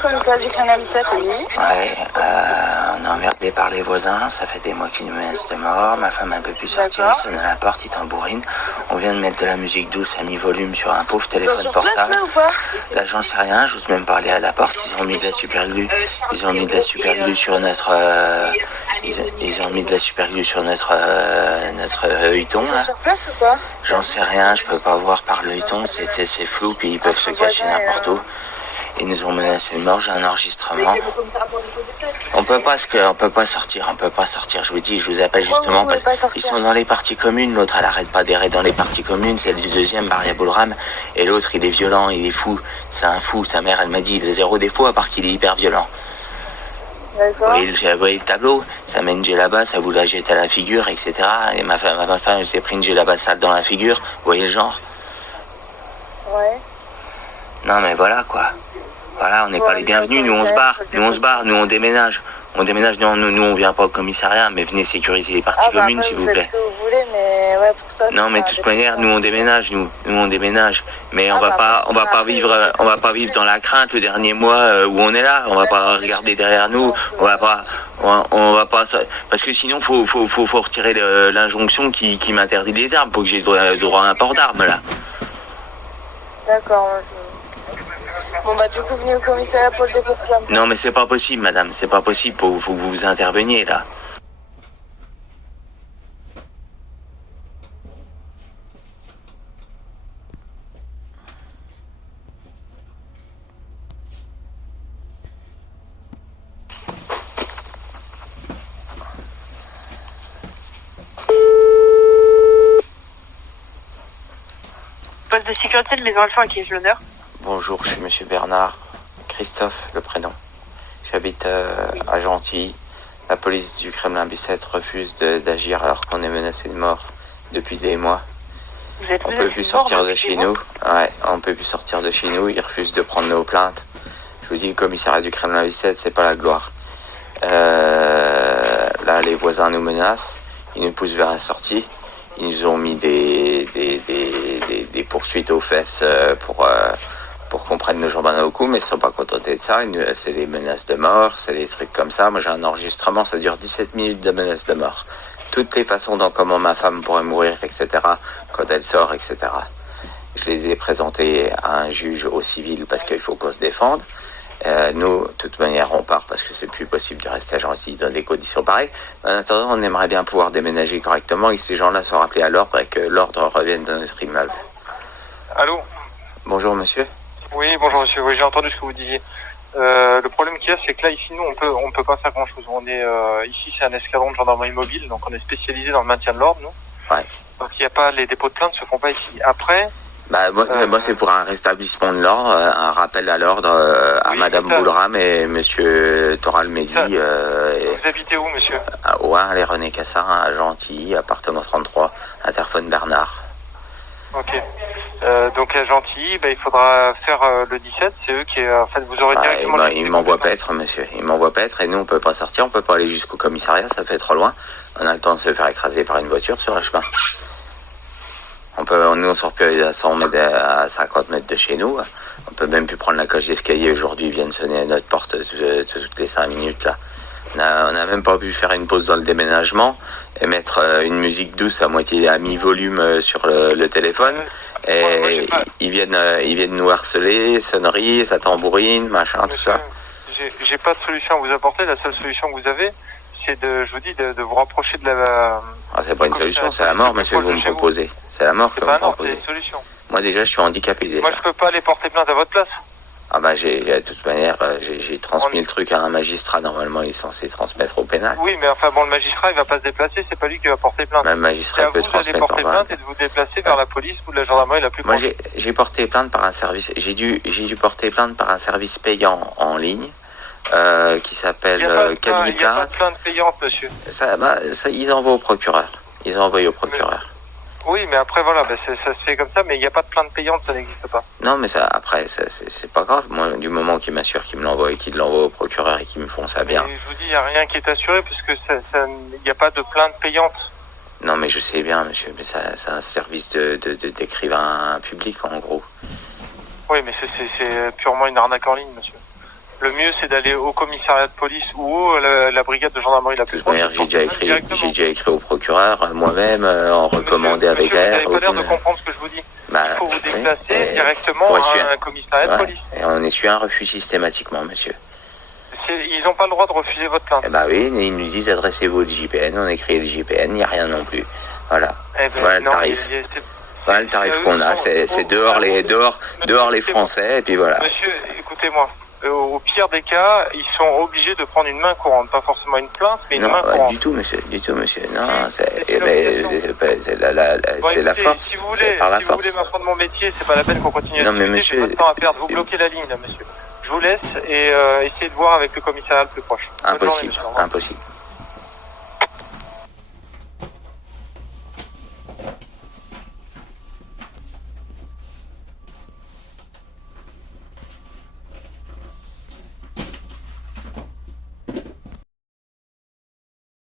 commissariat du Kremlin 17, oui. Ouais, on est emmerdé par les voisins, ça fait des mois qu'ils nous menacent de mort, ma femme a un peu pu sortir, il sonne à la porte, il tambourine, on vient de mettre de la musique douce à mi-volume sur un pauvre téléphone portable. Là ou pas? Là j'en sais rien, j'ose même pas aller à la porte, ils ont mis de la superglue, ils ont mis de la superglue sur notre, ils ont mis de la superglue sur notre œilleton là. Sur place ou pas? J'en sais rien, je peux pas voir par l'œilleton, c'est flou, puis ils peuvent se cacher n'importe où. Ils nous ont menacé de mort, j'ai un enregistrement. On peut pas sortir, je vous dis, je vous appelle justement parce qu'ils sont dans les parties communes, l'autre elle arrête pas d'errer dans les parties communes, celle du deuxième, Maria Boulram, et l'autre il est violent, il est fou, c'est un fou, sa mère elle m'a dit, il est zéro défaut à part qu'il est hyper violent. D'accord. Vous voyez le tableau, ça met une djellaba, ça vous la jette à la figure, etc. Et ma femme elle s'est pris une djellaba sale dans la figure, vous voyez le genre? Ouais. Non mais voilà quoi. Voilà, on n'est pas les bienvenus, nous on se barre, nous on déménage. On déménage, nous on vient pas au commissariat, mais venez sécuriser les parties communes s'il vous plaît. Faites ce que vous voulez, mais ouais, pour ça. Non mais de toute manière, nous on déménage, mais on va pas vivre dans la crainte le dernier mois où on est là, on va pas regarder derrière nous, on va pas, parce que sinon faut retirer l'injonction qui m'interdit les armes, faut que j'ai droit à un port d'armes là. D'accord, bon bah du coup venez au commissariat pour le dépôt de plainte. Non mais c'est pas possible madame, c'est pas possible, faut que vous interveniez là. Poste de sécurité de Maison Alpha, à qui ai-je l'honneur? Bonjour, je suis monsieur Bernard, Christophe le prénom. J'habite à Gentilly. La police du Kremlin Bicêtre refuse d'agir alors qu'on est menacé de mort depuis des mois. On peut plus sortir de chez nous. Ouais, on peut plus sortir de chez nous. Ils refusent de prendre nos plaintes. Je vous dis, le commissariat du Kremlin Bicêtre, c'est pas la gloire. Là, les voisins nous menacent. Ils nous poussent vers la sortie. Ils nous ont mis des poursuites aux fesses pour qu'on prenne nos jambes au cou, mais ils ne sont pas contentés de ça. C'est des menaces de mort, c'est des trucs comme ça. Moi j'ai un enregistrement, ça dure 17 minutes de menaces de mort. Toutes les façons dont comment ma femme pourrait mourir, etc., quand elle sort, etc. Je les ai présentés à un juge au civil parce qu'il faut qu'on se défende. Nous, de toute manière, on part parce que c'est plus possible de rester à Gentilly dans des conditions pareilles. En attendant, on aimerait bien pouvoir déménager correctement et que ces gens-là soient rappelés à l'ordre et que l'ordre revienne dans notre immeuble. Allô? Bonjour monsieur. Oui, bonjour monsieur, oui, j'ai entendu ce que vous disiez. Le problème qu'il y a, c'est que là, ici, nous, on peut pas faire grand-chose. On est ici, c'est un escadron de gendarmerie mobile, donc on est spécialisé dans le maintien de l'ordre, nous. Ouais. Donc il n'y a pas, les dépôts de plainte se font pas ici. Après... moi c'est pour un rétablissement de l'ordre, un rappel à l'ordre à madame Boulram et monsieur Toral Mehdi. Vous habitez où, monsieur? Les René Cassarin, à Gentilly, appartement 33, interphone Bernard. Ok. Donc à Gentilly, il faudra faire le 17, c'est eux qui... en fait, vous aurez directement... Il m'envoie paître, monsieur. Il m'envoie paître et nous, on peut pas sortir, on peut pas aller jusqu'au commissariat, ça fait trop loin. On a le temps de se faire écraser par une voiture sur le chemin. Nous, on sort plus à 100 mètres, à 50 mètres de chez nous. On peut même plus prendre la cage d'escalier aujourd'hui, ils viennent sonner à notre porte toutes les 5 minutes, là. On a même pas pu faire une pause dans le déménagement et mettre une musique douce à mi-volume sur le téléphone. Et ils viennent nous harceler, sonneries, ça tambourine, machin, tout ça. J'ai pas de solution à vous apporter. La seule solution que vous avez, c'est de vous rapprocher de la... c'est pas une solution, c'est la mort, monsieur, que vous me proposez. C'est la mort que vous me proposez. C'est une solution. Moi, déjà, je suis handicapé, déjà. Moi, je peux pas aller porter plainte à votre place. De toute manière, j'ai transmis le truc à un magistrat. Normalement, il est censé transmettre au pénal. Oui, mais enfin, le magistrat, il va pas se déplacer. C'est pas lui qui va porter plainte. Le magistrat peut transmettre. C'est à vous d'aller porter plainte et de vous déplacer vers la police ou de la gendarmerie la plus proche. Moi, j'ai porté plainte par un service. J'ai dû porter plainte par un service payant en ligne. Qui s'appelle Camille. Il n'y a pas de plainte payante, monsieur. Ils envoient au procureur. Ils ont envoyé au procureur. Oui, mais après, voilà, ça se fait comme ça, mais il n'y a pas de plainte payante, ça n'existe pas. Non, mais après, c'est pas grave. Moi, du moment qu'ils m'assurent qu'ils me l'envoient et qu'ils l'envoient au procureur et qu'ils me font ça bien. Mais je vous dis, il n'y a rien qui est assuré, puisque il n'y a pas de plainte payante. Non, mais je sais bien, monsieur, mais c'est un service d'écrivain public, en gros. Oui, mais c'est purement une arnaque en ligne, monsieur. Le mieux, c'est d'aller au commissariat de police ou la brigade de gendarmerie la plus De toute manière, j'ai déjà écrit au procureur, moi-même, en recommandé avec Monsieur, vous elle. n'avez pas l'air de comprendre ce que je vous dis. Bah, Il faut vous oui, déplacer directement pour à essuyer un commissariat de police. Et on essuie un refus systématiquement, monsieur. Ils n'ont pas le droit de refuser votre plainte. Eh bah oui, ils nous disent adressez-vous au JPN, on écrit le JPN, il n'y a rien non plus. Voilà. Eh ben, Voilà le non, tarif. Voilà le tarif qu'on a, c'est dehors les Français, et puis voilà. Monsieur, écoutez-moi. Au pire des cas, ils sont obligés de prendre une main courante, pas forcément une plainte, mais une main courante. Du tout, monsieur. Non, c'est la force. Si vous voulez, par la si vous force. voulez m'apprendre mon métier, c'est pas la peine qu'on continue Non, à mais discuter, monsieur- j'ai pas de temps à perdre. Vous bloquez la ligne, là, monsieur. Je vous laisse et essayez de voir avec le commissariat le plus proche. Bonne journée, Impossible, monsieur. Au revoir. impossible.